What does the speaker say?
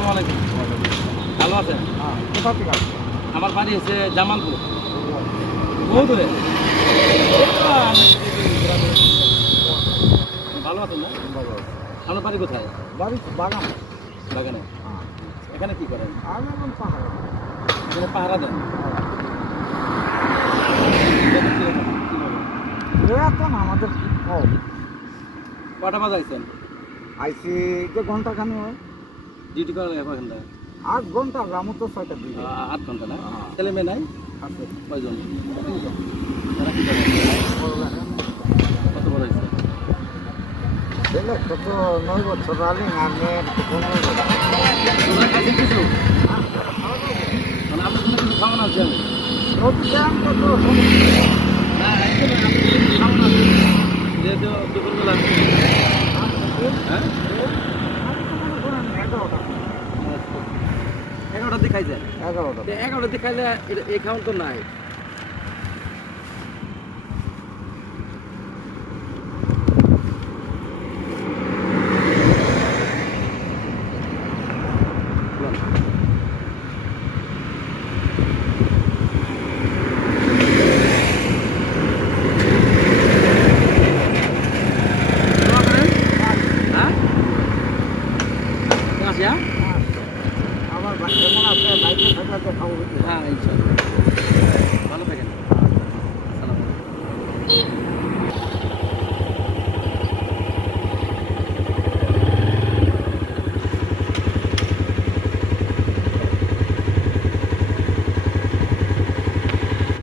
আসসালামু আলাইকুম। ভালো আছেন? হ্যাঁ, কোথা থেকে আসছেন? আমার বাড়ি হচ্ছে জামালপুর। বহু দূরে। ভালো আছেন না? ভালো আছি। আপনার বাড়ি কোথায়? বাড়ি বাগান। বাগানে। হ্যাঁ। এখানে কি করেন? আমি এখন পাহাড়ে। এখানে পাহারা দেন। এখন আমাদের কম। কটা বাজাইছেন? আইসি যে ঘন্টাখানি হয়। ডিউটি করেন এখন? 8 ঘন্টা, গ্রামও তো 6টার দিকে। 8 ঘন্টা না? হ্যাঁ। ছেলে মেয়ে নাই? আছে। কয়জন? 3 জন। তারা কি করেন? কত বড় হয়েছে? ছেলে কত 9 বছর রানিং আর মেয়ের 15 বছর। তোমরা খাইছেন কিছু? মানে আপনার জন্য কিছু খাওয়ানো আছে আমি? রোজগার কত না, একদম আপনার জন্য কিছু খাওয়ানো আছে। যেহেতু দুপুরবেলা। হ্যাঁ? 11টার দিকে খাইছেন? 11টা। 11টার দিকে খাইলে এই খাওয়ান তো নাই।